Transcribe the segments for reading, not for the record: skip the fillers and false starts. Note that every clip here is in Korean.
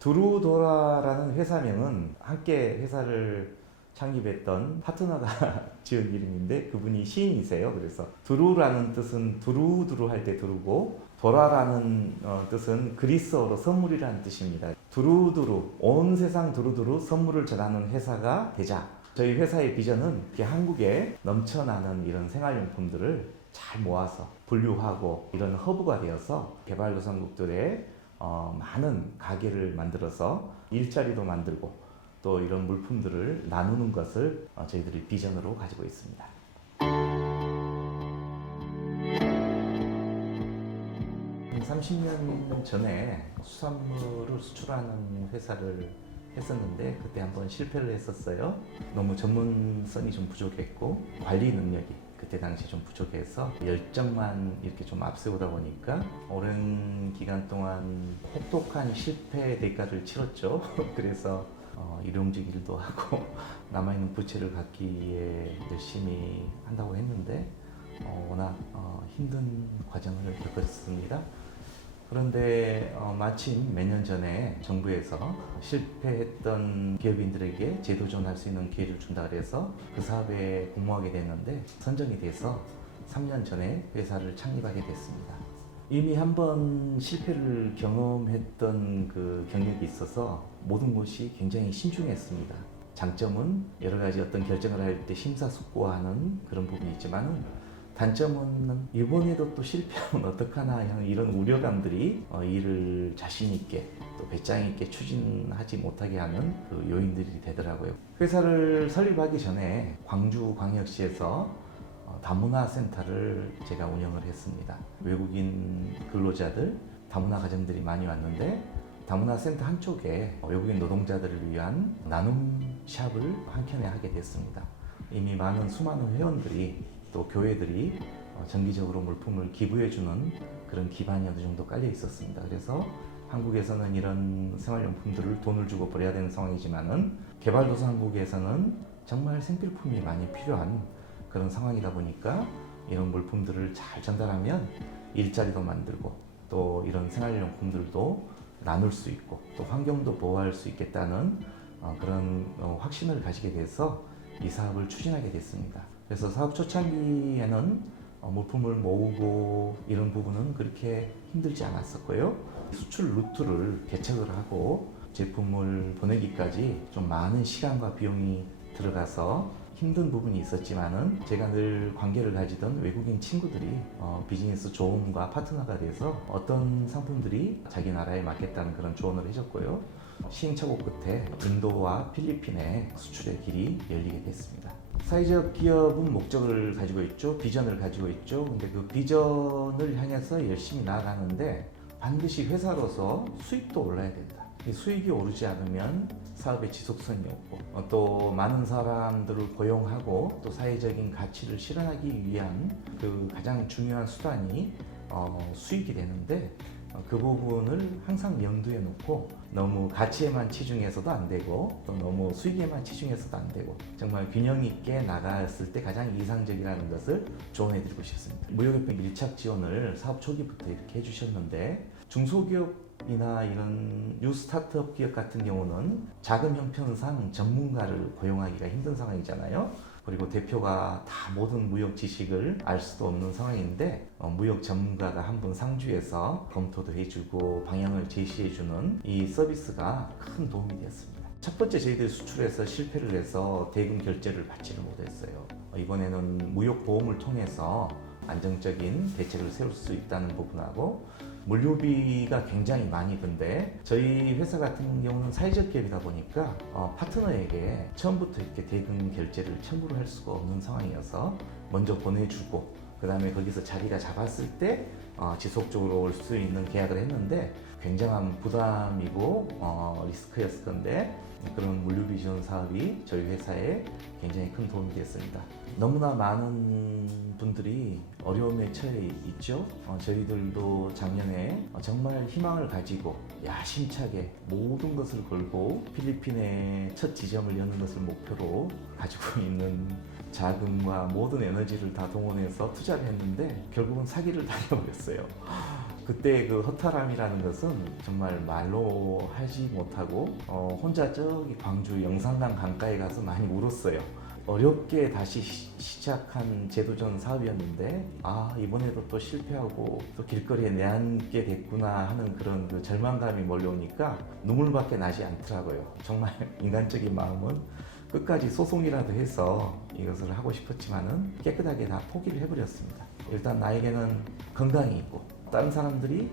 두루도라라는 회사명은 함께 회사를 창립했던 파트너가 지은 이름인데 그분이 시인이세요. 그래서 두루라는 뜻은 두루두루 할 때 두루고 도라라는 뜻은 그리스어로 선물이라는 뜻입니다. 두루두루 온 세상 두루두루 선물을 전하는 회사가 되자. 저희 회사의 비전은 이렇게 한국에 넘쳐나는 이런 생활용품들을 잘 모아서 분류하고 이런 허브가 되어서 개발도상국들의 많은 가게를 만들어서 일자리도 만들고 또 이런 물품들을 나누는 것을 저희들이 비전으로 가지고 있습니다. 30년 전에 수산물을 수출하는 회사를 했었는데 그때 한번 실패를 했었어요. 너무 전문성이 좀 부족했고 관리 능력이 그때 당시 좀 부족해서 열정만 이렇게 좀 앞세우다 보니까 오랜 기간 동안 혹독한 실패 대가를 치렀죠. 그래서 일용직 일도 하고 남아있는 부채를 갚기 위해 열심히 한다고 했는데 워낙 힘든 과정을 겪었습니다. 그런데 마침 몇 년 전에 정부에서 실패했던 기업인들에게 재도전할 수 있는 기회를 준다 그래서 그 사업에 공모하게 됐는데 선정이 돼서 3년 전에 회사를 창립하게 됐습니다. 이미 한번 실패를 경험했던 그 경력이 있어서 모든 것이 굉장히 신중했습니다. 장점은 여러 가지 어떤 결정을 할 때 심사숙고하는 그런 부분이 있지만은 단점은 이번에도 또 실패하면 어떡하나 하는 이런 우려감들이 일을 자신 있게 또 배짱 있게 추진하지 못하게 하는 그 요인들이 되더라고요. 회사를 설립하기 전에 광주광역시에서 다문화 센터를 제가 운영을 했습니다. 외국인 근로자들, 다문화 가정들이 많이 왔는데 다문화 센터 한쪽에 외국인 노동자들을 위한 나눔 샵을 한켠에 하게 됐습니다. 이미 수많은 회원들이 또 교회들이 정기적으로 물품을 기부해주는 그런 기반이 어느 정도 깔려 있었습니다. 그래서 한국에서는 이런 생활용품들을 돈을 주고 버려야 되는 상황이지만은 개발도상국에서는 정말 생필품이 많이 필요한 그런 상황이다 보니까 이런 물품들을 잘 전달하면 일자리도 만들고 또 이런 생활용품들도 나눌 수 있고 또 환경도 보호할 수 있겠다는 그런 확신을 가지게 돼서 이 사업을 추진하게 됐습니다. 그래서 사업 초창기에는 물품을 모으고 이런 부분은 그렇게 힘들지 않았었고요. 수출 루트를 개척을 하고 제품을 보내기까지 좀 많은 시간과 비용이 들어가서 힘든 부분이 있었지만은 제가 늘 관계를 가지던 외국인 친구들이 비즈니스 조언과 파트너가 돼서 어떤 상품들이 자기 나라에 맞겠다는 그런 조언을 해줬고요. 시행착오 끝에 인도와 필리핀에 수출의 길이 열리게 됐습니다. 사회적 기업은 목적을 가지고 있죠. 비전을 가지고 있죠. 근데 그 비전을 향해서 열심히 나아가는데 반드시 회사로서 수익도 올라야 된다. 이 수익이 오르지 않으면 사업의 지속성이 없고 또 많은 사람들을 고용하고 또 사회적인 가치를 실현하기 위한 그 가장 중요한 수단이 수익이 되는데 그 부분을 항상 염두에 놓고 너무 가치에만 치중해서도 안 되고 또 너무 수익에만 치중해서도 안 되고 정말 균형 있게 나갔을 때 가장 이상적이라는 것을 조언해 드리고 싶습니다. 무역협회 밀착 지원을 사업 초기부터 이렇게 해주셨는데 중소기업이나 이런 뉴 스타트업 기업 같은 경우는 자금 형편상 전문가를 고용하기가 힘든 상황이잖아요. 그리고 대표가 다 모든 무역 지식을 알 수도 없는 상황인데 무역 전문가가 한 분 상주해서 검토도 해주고 방향을 제시해주는 이 서비스가 큰 도움이 되었습니다. 첫 번째 저희들이 수출해서 실패를 해서 대금 결제를 받지를 못했어요. 이번에는 무역 보험을 통해서 안정적인 대책을 세울 수 있다는 부분하고 물류비가 굉장히 많이 든데 저희 회사 같은 경우는 사회적 기업이다 보니까 파트너에게 처음부터 이렇게 대금 결제를 청구를 할 수가 없는 상황이어서 먼저 보내주고 그 다음에 거기서 자리가 잡았을 때 지속적으로 올 수 있는 계약을 했는데 굉장한 부담이고 리스크였을 건데 그런 물류비 지원 사업이 저희 회사에 굉장히 큰 도움이 됐습니다. 너무나 많은 분들이 어려움에 처해 있죠. 저희들도 작년에 정말 희망을 가지고 야심차게 모든 것을 걸고 필리핀에 첫 지점을 여는 것을 목표로 가지고 있는 자금과 모든 에너지를 다 동원해서 투자를 했는데 결국은 사기를 당해버렸어요. 그때 그 허탈함이라는 것은 정말 말로 하지 못하고 혼자 저기 광주 영산강 강가에 가서 많이 울었어요. 어렵게 다시 시작한 제도전 사업이었는데 이번에도 또 실패하고 또 길거리에 내앉게 됐구나 하는 그런 그 절망감이 몰려오니까 눈물밖에 나지 않더라고요. 정말 인간적인 마음은 끝까지 소송이라도 해서 이것을 하고 싶었지만은 깨끗하게 다 포기를 해버렸습니다. 일단 나에게는 건강이 있고 다른 사람들이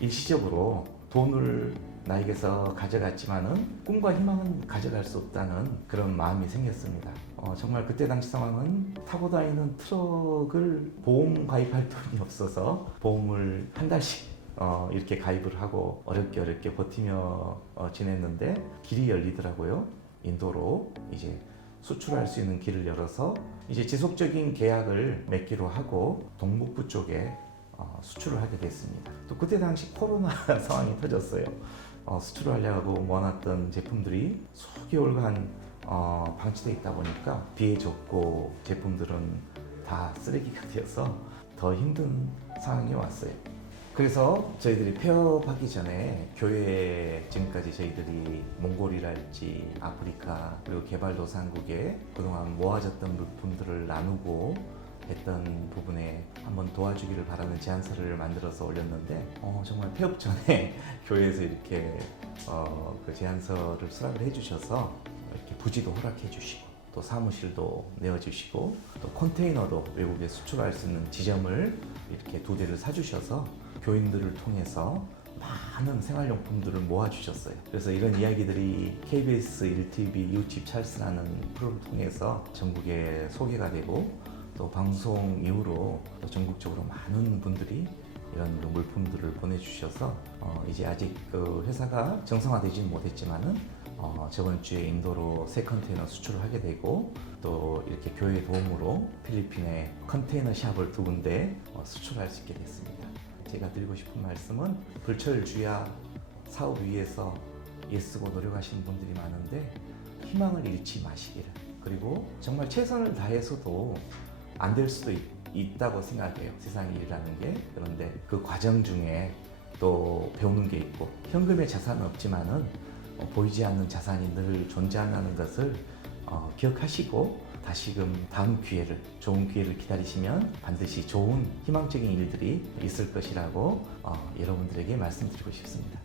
일시적으로 돈을 나에게서 가져갔지만은 꿈과 희망은 가져갈 수 없다는 그런 마음이 생겼습니다. 정말 그때 당시 상황은 타고 다니는 트럭을 보험 가입할 돈이 없어서 보험을 한 달씩 이렇게 가입을 하고 어렵게 버티며 지냈는데 길이 열리더라고요. 인도로 이제 수출할 수 있는 길을 열어서 이제 지속적인 계약을 맺기로 하고 동북부 쪽에 수출을 하게 됐습니다. 또 그때 당시 코로나 상황이 터졌어요. 수출을 하려고 모아놨던 제품들이 수개월간 방치돼 있다 보니까 비에 젖고 제품들은 다 쓰레기가 되어서 더 힘든 상황이 왔어요. 그래서 저희들이 폐업하기 전에 교회에 지금까지 저희들이 몽골이랄지 아프리카 그리고 개발도상국에 그동안 모아졌던 물품들을 나누고 했던 부분에 한번 도와주기를 바라는 제안서를 만들어서 올렸는데 정말 폐업 전에 교회에서 이렇게 그 제안서를 수락을 해주셔서 이렇게 부지도 허락해 주시고 또 사무실도 내어주시고 또 컨테이너도 외국에 수출할 수 있는 지점을 이렇게 2대를 사주셔서 교인들을 통해서 많은 생활용품들을 모아주셨어요. 그래서 이런 이야기들이 KBS 1TV 이웃집 찰스라는 프로를 통해서 전국에 소개가 되고 또 방송 이후로 또 전국적으로 많은 분들이 이런 물품들을 보내주셔서 이제 아직 그 회사가 정상화되지는 못했지만은 저번 주에 인도로 새 컨테이너 수출을 하게 되고 또 이렇게 교회 도움으로 필리핀에 컨테이너 샵을 2군데 수출할 수 있게 됐습니다. 제가 드리고 싶은 말씀은 불철주야 사업 위에서 애쓰고 노력하시는 분들이 많은데 희망을 잃지 마시기를, 그리고 정말 최선을 다해서도 안 될 수도 있다고 생각해요. 세상 일이라는 게. 그런데 그 과정 중에 또 배우는 게 있고 현금의 자산은 없지만은 보이지 않는 자산이 늘 존재한다는 것을 기억하시고 다시금 다음 기회를, 좋은 기회를 기다리시면 반드시 좋은 희망적인 일들이 있을 것이라고 여러분들에게 말씀드리고 싶습니다.